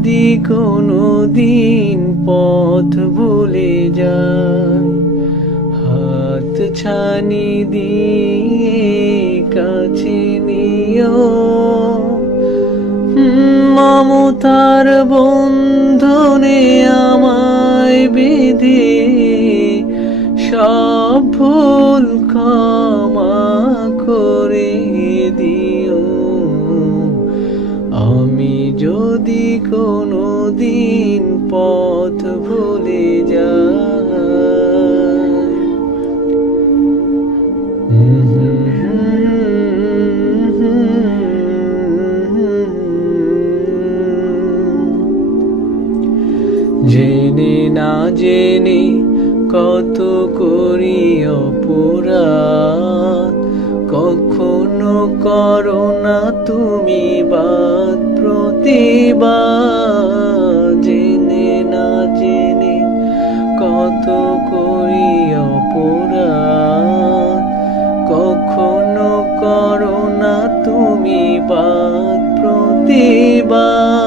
যদি কোনো দিন পথ ভুলে যায়, হাত ছানি দিয়ে কাছে নিও। মমতার বন্ধনে আমায় বেঁধে সব ভুল ক্ষমা করে দিও। আমি যদি কোনো দিন পথ ভুলে যাই। জেনে না জেনে কত করি অপরাধ, কখনো করো না তুমি বাদ প্রতিবাদ। জেনে না জেনে কত করি অপরাধ, কখনো করো না তুমি বাদ প্রতিবাদ।